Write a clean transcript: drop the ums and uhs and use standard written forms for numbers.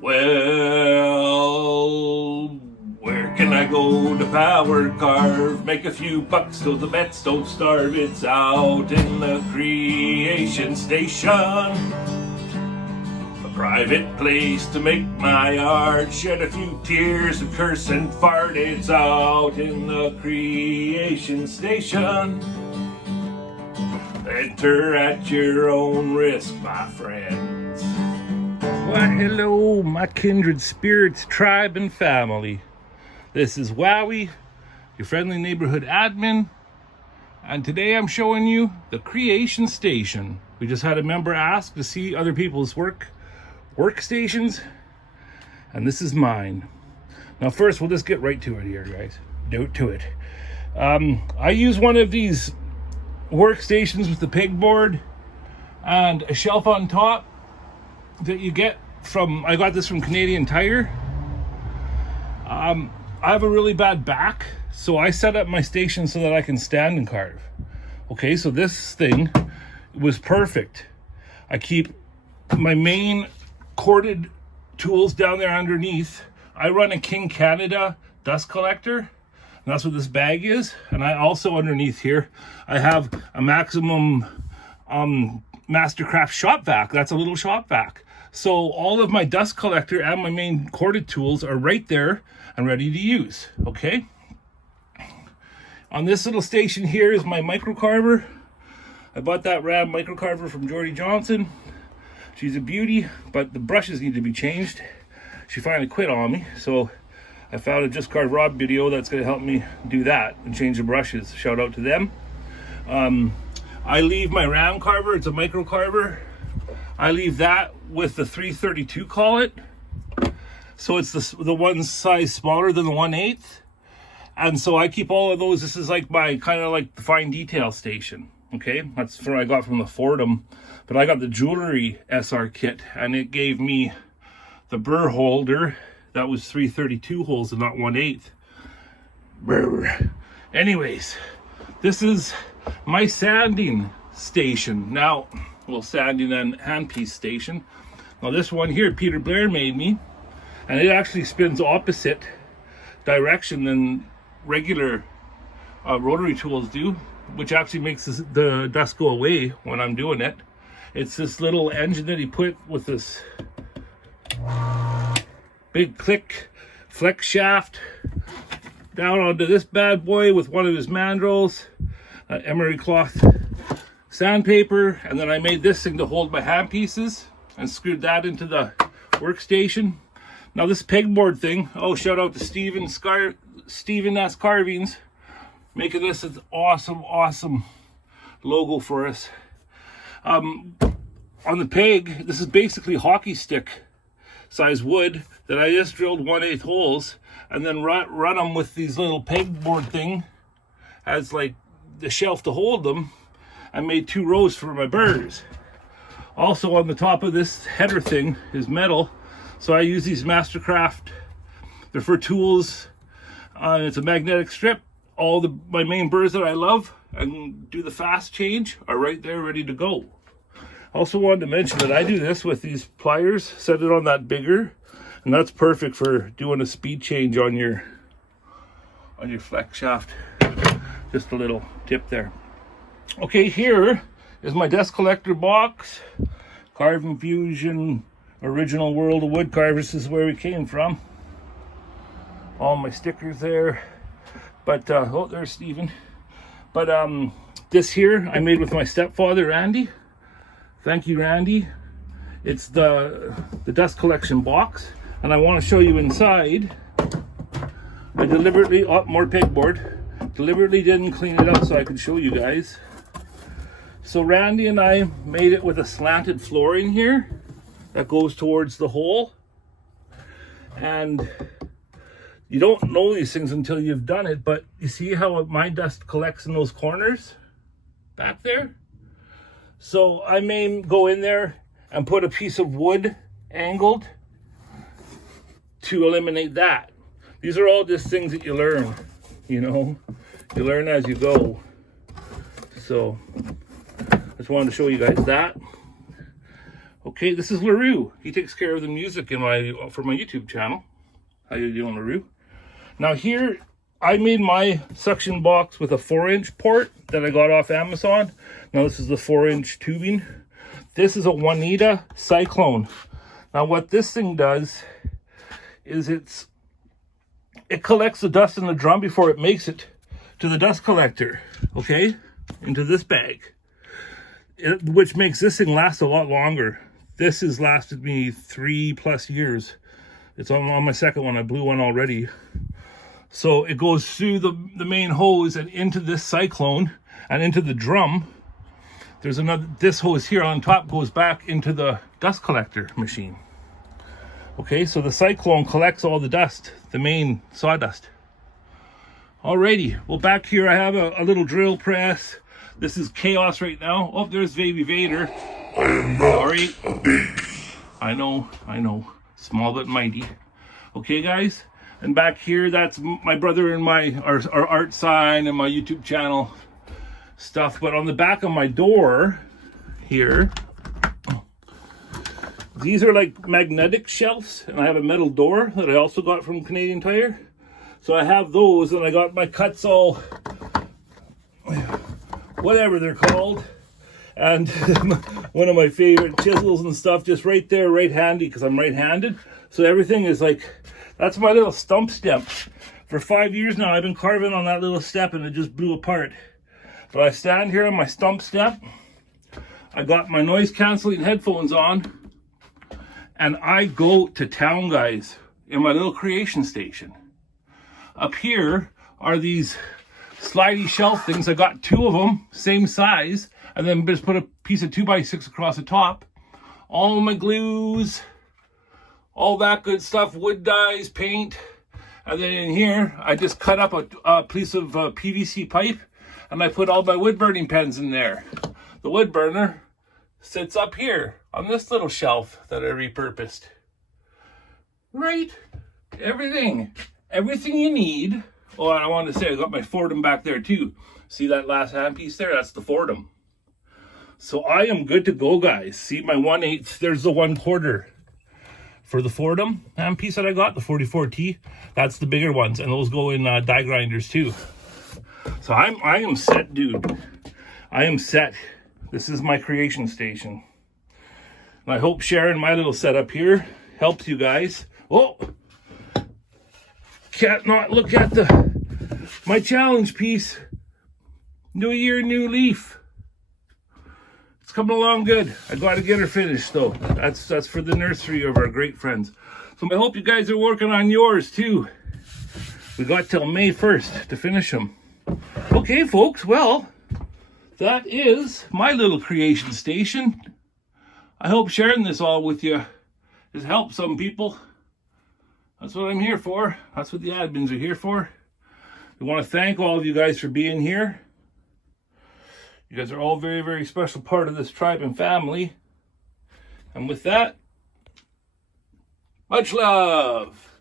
Well, where can I go to power carve? Make a few bucks so the vets don't starve. It's out in the creation station, a private place to make my art. Shed a few tears and curse and fart. It's out in the creation station. Enter at your own risk, my friends. Well, hello, my kindred spirits, tribe, and family. This is Wowwy, your friendly neighborhood admin, and today I'm showing you the creation station. We just had a member ask to see other people's workstations, and this is mine. Now, first, we'll just get right to it here, guys. To it. I use one of these workstations with the pegboard and a shelf on top that you get from, I got this from Canadian Tire. I have a really bad back, so I set up my station so that I can stand and carve. Okay, so this thing was perfect. I keep my main corded tools down there underneath. I run a King Canada dust collector, and that's what this bag is. And I also, underneath here, I have a Maximum Mastercraft shop vac. That's a little shop vac. So all of my dust collector and my main corded tools are right there and ready to use, okay? On this little station here is my microcarver. I bought that Ram microcarver from Jordy Johnson. She's a beauty, but the brushes need to be changed. She finally quit on me, so I found a Just Carve Rob video that's gonna help me do that and change the brushes. Shout out to them. I leave my Ram carver, it's a micro carver. I leave that with the 332 collet. So it's the one size smaller than the 1/8. And so I keep all of those. This is like my kind of like the fine detail station. Okay, that's what I got from the Fordham. But I got the jewelry SR kit, and it gave me the burr holder that was 332 holes and not 1/8. Brr. Anyways, this is my sanding station. Now, well, sanding and handpiece station. Now this one here, Peter Blair made me, and it actually spins opposite direction than regular rotary tools do, which actually makes the dust go away when I'm doing it. It's this little engine that he put with this big click flex shaft down onto this bad boy with one of his mandrels, emery cloth sandpaper, and then I made this thing to hold my hand pieces and screwed that into the workstation. Now this pegboard thing, oh, shout out to Steven S. Carvings, making this an awesome logo for us. On the peg, this is basically hockey stick size wood that I just drilled 1/8 holes and then run them with these little pegboard thing as like the shelf to hold them. I made 2 rows for my burrs. Also on the top of this header thing is metal, so I use these Mastercraft. They're for tools. It's a magnetic strip. All my main burrs that I love and do the fast change are right there ready to go. Also wanted to mention that I do this with these pliers, set it on that bigger, and that's perfect for doing a speed change on your flex shaft. Just a little tip there. Okay, here is my dust collector box. Carve Infusion, original World of Wood Carvers. This is where we came from. All my stickers there. But, oh, there's Steven. But this here I made with my stepfather, Randy. Thank you, Randy. It's the dust collection box. And I want to show you inside. I deliberately, more pegboard. Deliberately didn't clean it up so I could show you guys. So Randy and I made it with a slanted flooring here that goes towards the hole. And you don't know these things until you've done it, but you see how my dust collects in those corners back there? So I may go in there and put a piece of wood angled to eliminate that. These are all just things that you learn, you know? You learn as you go. So just wanted to show you guys that. Okay, this is LaRue. He takes care of the music in for my YouTube channel. How you doing, LaRue? Now here, I made my suction box with a 4-inch port that I got off Amazon. Now this is the 4-inch tubing. This is a Juanita Cyclone. Now what this thing does is it collects the dust in the drum before it makes it to the dust collector, okay, into this bag, which makes this thing last a lot longer. This has lasted me 3+ years. It's on my second one. I blew one already. So it goes through the main hose and into this cyclone and into the drum. There's this hose here on top goes back into the dust collector machine. Okay, so the cyclone collects all the dust, the main sawdust. Alrighty, well back here I have a little drill press. This is chaos right now. Oh, there's Baby Vader. I am not Sorry. a baby. I know. Small but mighty. Okay, guys? And back here, that's my brother and our art sign and my YouTube channel stuff. But on the back of my door here, these are like magnetic shelves, and I have a metal door that I also got from Canadian Tire. So I have those, and I got my cuts all, whatever they're called, and one of my favorite chisels and stuff just right there, right handy, because I'm right-handed. So everything is like, that's my little stump step. For 5 years now, I've been carving on that little step, and it just blew apart. But I stand here on my stump step. I got my noise-canceling headphones on, and I go to town, guys, in my little creation station. Up here are these slidey shelf things. I got 2 of them, same size, and then just put a piece of 2x6 across the top. All my glues, all that good stuff, wood dyes, paint. And then in here, I just cut up a piece of PVC pipe, and I put all my wood burning pens in there. The wood burner sits up here on this little shelf that I repurposed. Right? Everything you need. Oh, and I wanted to say I got my Fordham back there too. See that last hand piece there? That's the Fordham. So I am good to go, guys. See my 1/8, there's the 1/4 for the Fordham hand piece that I got, the 44T. That's the bigger ones, and those go in die grinders too. So I am set, dude. I am set. This is my creation station. And I hope sharing my little setup here helps you guys. Oh, can't not look at my challenge piece. New year, new leaf. It's coming along good. I got to get her finished though. That's for the nursery of our great friends. So I hope you guys are working on yours too. We got till May 1st to finish them. Okay, folks. Well, that is my little creation station. I hope sharing this all with you has helped some people. That's what I'm here for. That's what the admins are here for. We want to thank all of you guys for being here. You guys are all very, very special part of this tribe and family. And with that, much love.